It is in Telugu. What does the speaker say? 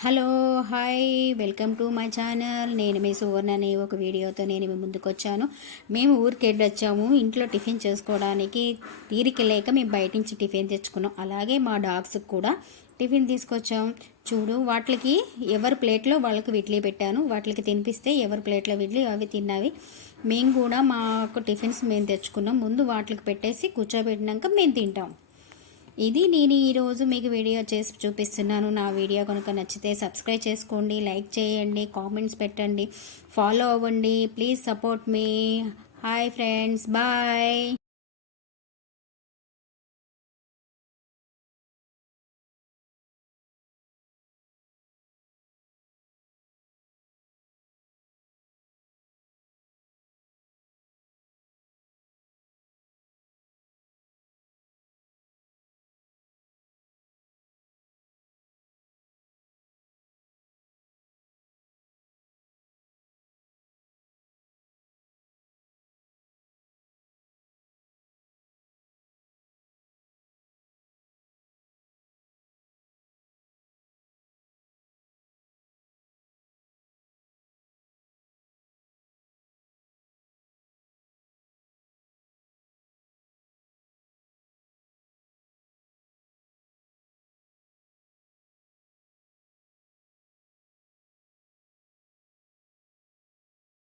Hello hi welcome to my channel. నేను మీ సువర్ణ అనే ఒక వీడియోతో నేను మీ ముందుకు వచ్చాను. మేము ఊరికి వెళ్ళి వచ్చాము. ఇంట్లో టిఫిన్ చేసుకోవడానికి తీరిక లేక మేము బయట నుంచి టిఫిన్ తెచ్చుకున్నాం. అలాగే మా డాగ్స్కి కూడా టిఫిన్ తీసుకొచ్చాం. చూడు వాటికి ఎవరి ప్లేట్లో వాళ్ళకి ఇడ్లీ పెట్టాను. వాటికి తినిపిస్తే ఎవరి ప్లేట్లో ఇడ్లీ అవి తిన్నవి. మేము కూడా మాకు టిఫిన్స్ మేము తెచ్చుకున్నాం. ముందు వాటికి పెట్టేసి కూర్చోబెట్టినాక మేము తింటాం. ఇది నేను ఈరోజు మీకు వీడియో చేసి చూపిస్తున్నాను. నా వీడియో కనుక నచ్చితే సబ్స్క్రైబ్ చేసుకోండి లైక్ చేయండి కామెంట్స్ పెట్టండి ఫాలో అవ్వండి. Please support me. Hi friends bye.